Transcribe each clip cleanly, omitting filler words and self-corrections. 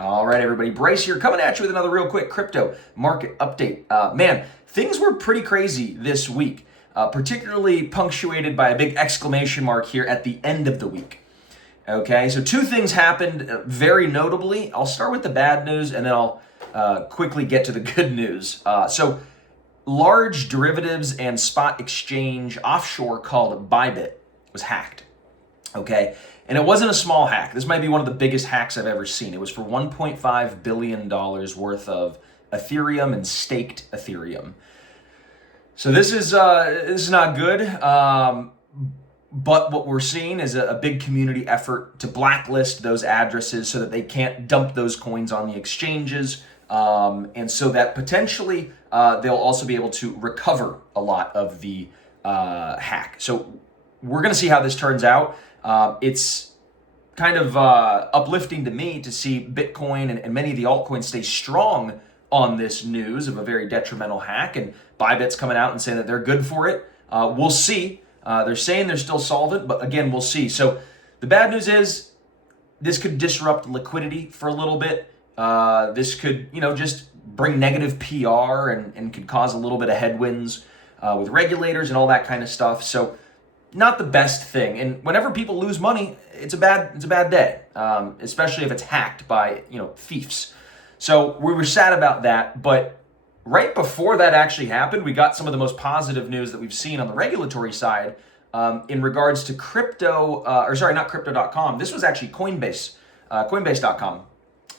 All right, everybody, Bryce here, coming at you with another real quick crypto market update. Man, things were pretty crazy this week, particularly punctuated by a big exclamation mark here at the end of the week. Okay, so two things happened very notably. I'll start with the bad news and then I'll quickly get to the good news. So large derivatives and spot exchange offshore called Bybit was hacked. Okay, and it wasn't a small hack. This might be one of the biggest hacks I've ever seen. It was for $1.5 billion worth of Ethereum and staked Ethereum. So this is not good. But what we're seeing is a big community effort to blacklist those addresses so that they can't dump those coins on the exchanges. And so that potentially they'll also be able to recover a lot of the hack. So we're going to see how this turns out. It's kind of uplifting to me to see Bitcoin and many of the altcoins stay strong on this news of a very detrimental hack. And Bybit's coming out and saying that they're good for it. We'll see. They're saying they're still solvent, but again, we'll see. So the bad news is this could disrupt liquidity for a little bit. This could, just bring negative PR and could cause a little bit of headwinds with regulators and all that kind of stuff. So not the best thing. And whenever people lose money, it's a bad day, especially if it's hacked by, thieves. So we were sad about that, but right before that actually happened, we got some of the most positive news that we've seen on the regulatory side in regards to crypto, not crypto.com. This was actually Coinbase, Coinbase.com.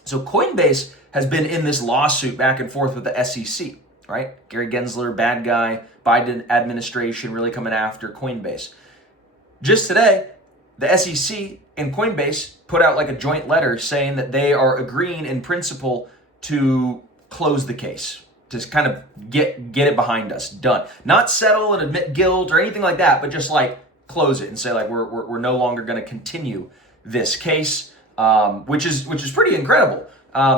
So Coinbase has been in this lawsuit back and forth with the SEC, right? Gary Gensler, bad guy, Biden administration really coming after Coinbase. Just today, the SEC and Coinbase put out like a joint letter saying that they are agreeing in principle to close the case, to kind of get it behind us, done. Not settle and admit guilt or anything like that, but just like close it and say like we're no longer going to continue this case, which is pretty incredible.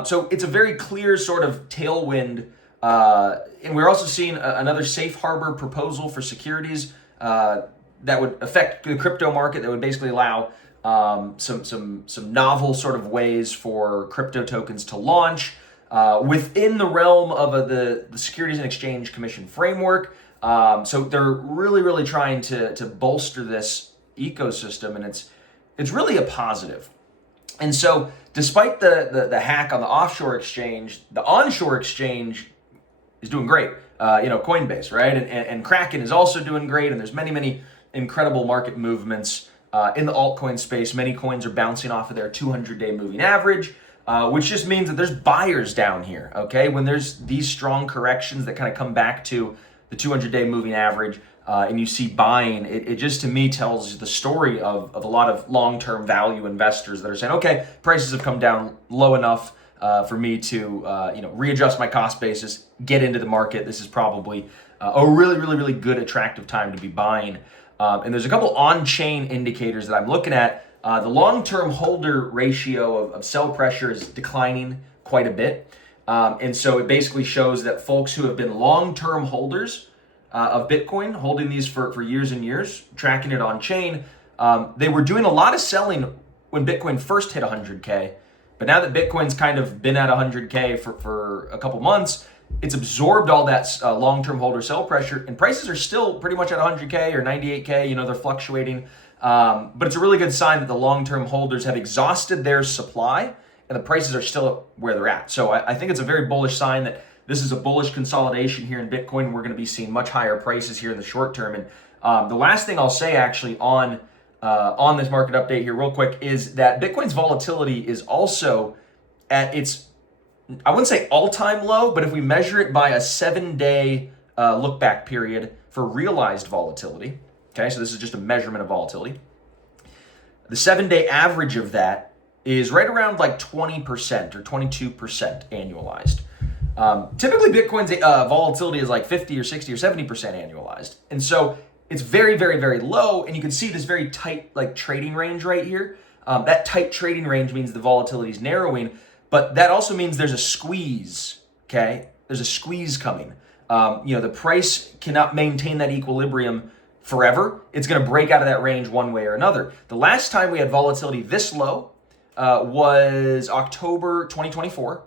So it's a very clear sort of tailwind, and we're also seeing another safe harbor proposal for securities that would affect the crypto market, that would basically allow some novel sort of ways for crypto tokens to launch within the realm of the Securities and Exchange Commission framework. So they're really trying to bolster this ecosystem, and it's really a positive. And so despite the hack on the offshore exchange, the onshore exchange is doing great. Coinbase, right? And Kraken is also doing great, and there's many incredible market movements in the altcoin space. Many coins are bouncing off of their 200-day moving average, which just means that there's buyers down here, okay? When there's these strong corrections that kind of come back to the 200-day moving average, and you see buying, it just to me tells the story of a lot of long-term value investors that are saying, okay, prices have come down low enough for me to readjust my cost basis, get into the market. This is probably a really good, attractive time to be buying. And there's a couple on-chain indicators that I'm looking at. The long-term holder ratio of sell pressure is declining quite a bit. And so it basically shows that folks who have been long-term holders of Bitcoin, holding these for years and years, tracking it on-chain, they were doing a lot of selling when Bitcoin first hit 100K. But now that Bitcoin's kind of been at 100K for a couple months, it's absorbed all that long-term holder sell pressure, and prices are still pretty much at 100K or 98K. They're fluctuating. But it's a really good sign that the long-term holders have exhausted their supply and the prices are still where they're at. So I think it's a very bullish sign that this is a bullish consolidation here in Bitcoin. We're going to be seeing much higher prices here in the short term. And the last thing I'll say actually on this market update here real quick is that Bitcoin's volatility is also at its, I wouldn't say all-time low, but if we measure it by a 7-day look-back period for realized volatility, okay, so this is just a measurement of volatility, the 7-day average of that is right around like 20% or 22% annualized. Typically, Bitcoin's volatility is like 50 or 60 or 70% annualized. And so it's very low, and you can see this very tight like trading range right here. That tight trading range means the volatility is narrowing, but that also means there's a squeeze, okay? There's a squeeze coming. The price cannot maintain that equilibrium forever. It's going to break out of that range one way or another. The last time we had volatility this low was October 2024,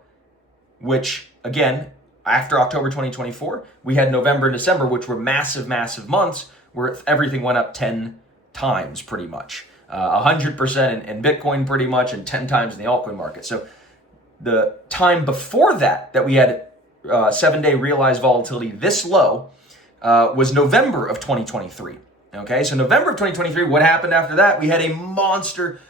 which, again, after October 2024, we had November and December, which were massive, massive months where everything went up 10 times pretty much. 100% in Bitcoin pretty much, and 10 times in the altcoin market. So the time before that we had 7-day realized volatility this low was November of 2023. Okay, so November of 2023, what happened after that? We had a monster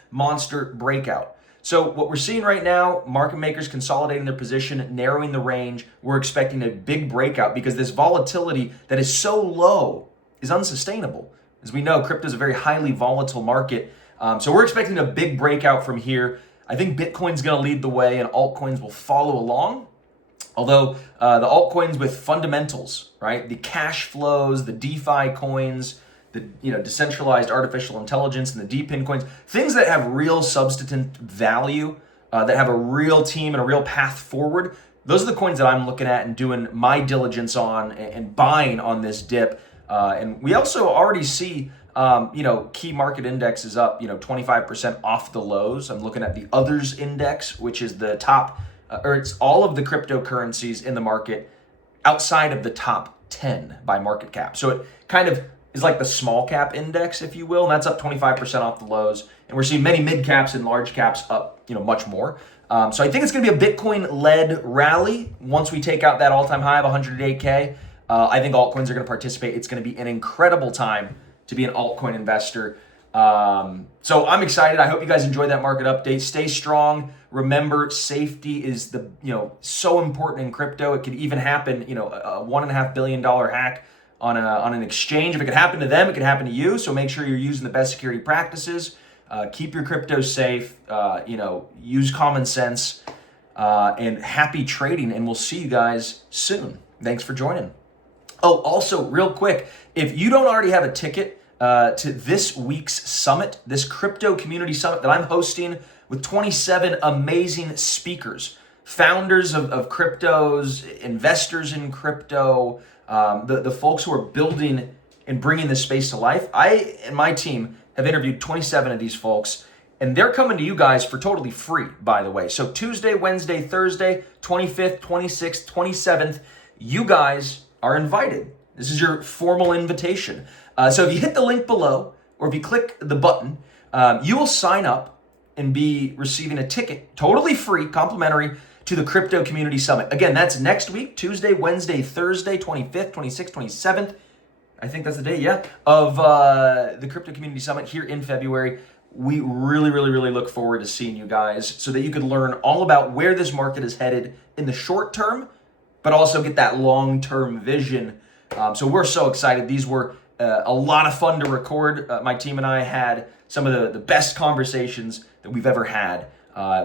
breakout. So what we're seeing right now, market makers consolidating their position, narrowing the range. We're expecting a big breakout because this volatility that is so low is unsustainable. As we know, crypto is a very highly volatile market. So we're expecting a big breakout from here. I think Bitcoin's going to lead the way and altcoins will follow along. Although the altcoins with fundamentals, right? The cash flows, the DeFi coins, the decentralized artificial intelligence and the DePIN coins, things that have real substantive value, that have a real team and a real path forward. Those are the coins that I'm looking at and doing my diligence on and buying on this dip. And we also already see, key market indexes up, 25% off the lows. I'm looking at the others index, which is the top, it's all of the cryptocurrencies in the market outside of the top 10 by market cap. So it kind of is like the small cap index, if you will, and that's up 25% off the lows. And we're seeing many mid caps and large caps up, much more. So I think it's going to be a Bitcoin-led rally once we take out that all-time high of 108K. I think altcoins are going to participate. It's going to be an incredible time to be an altcoin investor. So I'm excited. I hope you guys enjoyed that market update. Stay strong. Remember, safety is so important in crypto. It could even happen, a $1.5 billion hack on an exchange. If it could happen to them, it could happen to you. So make sure you're using the best security practices. Keep your crypto safe. Use common sense. And happy trading. And we'll see you guys soon. Thanks for joining. Oh, also, real quick, if you don't already have a ticket to this week's summit, this crypto community summit that I'm hosting with 27 amazing speakers, founders of cryptos, investors in crypto, the folks who are building and bringing this space to life. I and my team have interviewed 27 of these folks, and they're coming to you guys for totally free, by the way. So Tuesday, Wednesday, Thursday, 25th, 26th, 27th, you guys are invited. This is your formal invitation. So if you hit the link below, or if you click the button, you will sign up and be receiving a ticket, totally free, complimentary, to the Crypto Community Summit. Again, that's next week, Tuesday, Wednesday, Thursday, 25th, 26th, 27th. I think that's the day, of the Crypto Community Summit here in February. We really, really, really look forward to seeing you guys so that you can learn all about where this market is headed in the short term, but also get that long-term vision. So we're so excited. These were a lot of fun to record. My team and I had some of the best conversations that we've ever had.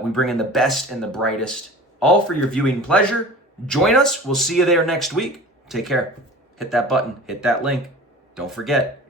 We bring in the best and the brightest, all for your viewing pleasure. Join us. We'll see you there next week. Take care. Hit that button. Hit that link. Don't forget,